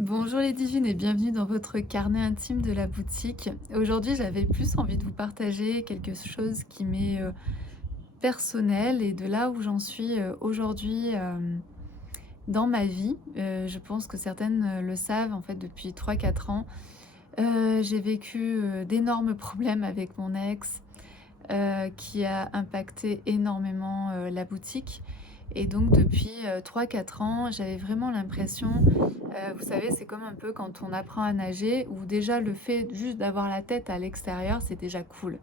Bonjour les divines et bienvenue dans votre carnet intime de la boutique. Aujourd'hui, j'avais plus envie de vous partager quelque chose qui m'est personnel et de là où j'en suis aujourd'hui dans ma vie. Je pense que certaines le savent en fait depuis 3 4 ans. J'ai vécu d'énormes problèmes avec mon ex qui a impacté énormément la boutique. Et donc depuis 3-4 ans, j'avais vraiment l'impression, vous savez, c'est comme un peu quand on apprend à nager, où déjà le fait juste d'avoir la tête à l'extérieur, c'est déjà cool.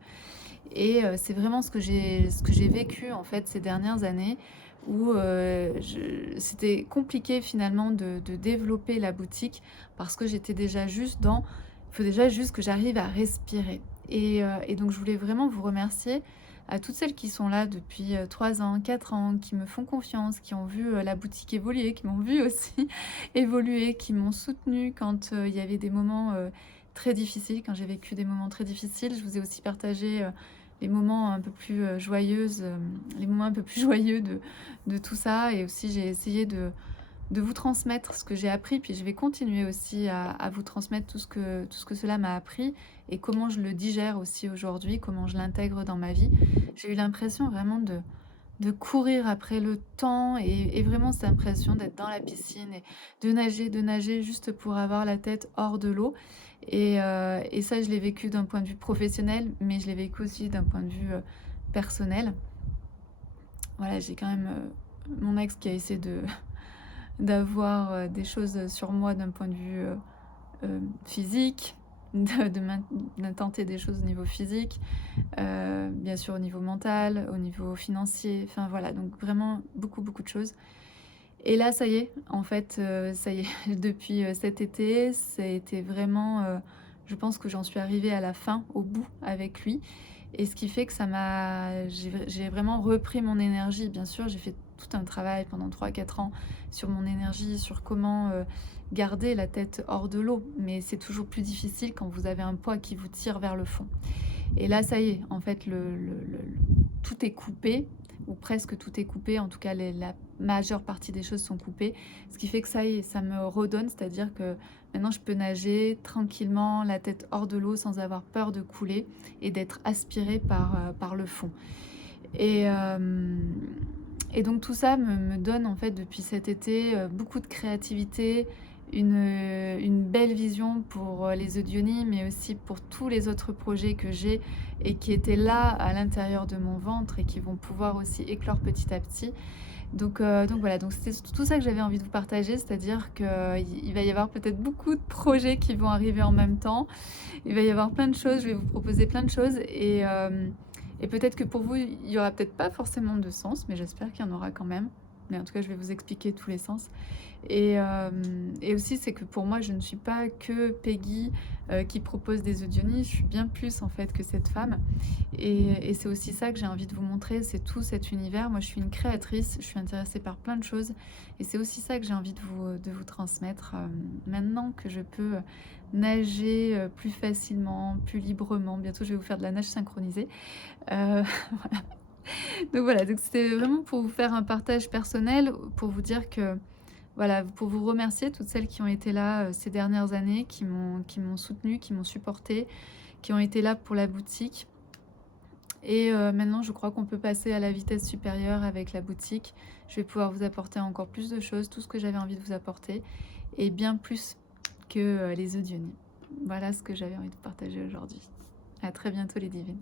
Et c'est vraiment ce que j'ai vécu en fait ces dernières années où c'était compliqué finalement de développer la boutique parce que j'étais déjà juste dans, il faut déjà juste que j'arrive à respirer. Et donc je voulais vraiment vous remercier à toutes celles qui sont là depuis 3 ans, 4 ans, qui me font confiance, qui ont vu la boutique évoluer, qui m'ont vu aussi évoluer, qui m'ont soutenue quand il y avait des moments très difficiles, quand j'ai vécu des moments très difficiles. Je vous ai aussi partagé les moments un peu plus joyeuses, les moments un peu plus joyeux de tout ça. Et aussi, j'ai essayé de vous transmettre ce que j'ai appris, puis je vais continuer aussi à vous transmettre tout ce que cela m'a appris et comment je le digère aussi aujourd'hui, comment je l'intègre dans ma vie. J'ai eu l'impression vraiment de courir après le temps et vraiment cette impression d'être dans la piscine et de nager juste pour avoir la tête hors de l'eau. Et ça, je l'ai vécu d'un point de vue professionnel, mais je l'ai vécu aussi d'un point de vue personnel. Voilà, j'ai quand même mon ex qui a essayé d'avoir des choses sur moi d'un point de vue physique, d'intenter des choses au niveau physique, bien sûr au niveau mental, au niveau financier, enfin voilà, donc vraiment beaucoup, beaucoup de choses. Et là, ça y est, en fait, ça y est, depuis cet été, ça a été vraiment, je pense que j'en suis arrivée à la fin, au bout avec lui. Et ce qui fait que j'ai vraiment repris mon énergie. Bien sûr, j'ai fait tout un travail pendant 3 4 ans sur mon énergie, sur comment garder la tête hors de l'eau. Mais c'est toujours plus difficile quand vous avez un poids qui vous tire vers le fond. Et là, ça y est, en fait, tout est coupé, ou presque tout est coupé. En tout cas, la majeure partie des choses sont coupées. Ce qui fait que ça y est, ça me redonne, c'est-à-dire que maintenant, je peux nager tranquillement, la tête hors de l'eau, sans avoir peur de couler et d'être aspirée par le fond. Et, euh, et donc, tout ça me donne, en fait, depuis cet été, beaucoup de créativité, une belle vision pour les Odioni, mais aussi pour tous les autres projets que j'ai et qui étaient là à l'intérieur de mon ventre et qui vont pouvoir aussi éclore petit à petit. Donc voilà, donc c'était tout ça que j'avais envie de vous partager, c'est-à-dire qu'il va y avoir peut-être beaucoup de projets qui vont arriver en même temps. Il va y avoir plein de choses, je vais vous proposer plein de choses et peut-être que pour vous, il y aura peut-être pas forcément de sens, mais j'espère qu'il y en aura quand même. Mais en tout cas, je vais vous expliquer tous les sens. Et aussi, c'est que pour moi, je ne suis pas que Peggy qui propose des audionies, je suis bien plus en fait que cette femme. Et c'est aussi ça que j'ai envie de vous montrer, c'est tout cet univers. Moi, je suis une créatrice, je suis intéressée par plein de choses. Et c'est aussi ça que j'ai envie de vous transmettre maintenant que je peux nager plus facilement, plus librement. Bientôt, je vais vous faire de la nage synchronisée. Euh, donc voilà, donc c'était vraiment pour vous faire un partage personnel, pour vous dire que voilà, pour vous remercier toutes celles qui ont été là ces dernières années, qui m'ont soutenue, qui m'ont supportée, qui ont été là pour la boutique. Et maintenant, je crois qu'on peut passer à la vitesse supérieure avec la boutique. Je vais pouvoir vous apporter encore plus de choses, tout ce que j'avais envie de vous apporter, et bien plus que les audionies. Voilà ce que j'avais envie de partager aujourd'hui. À très bientôt les divines.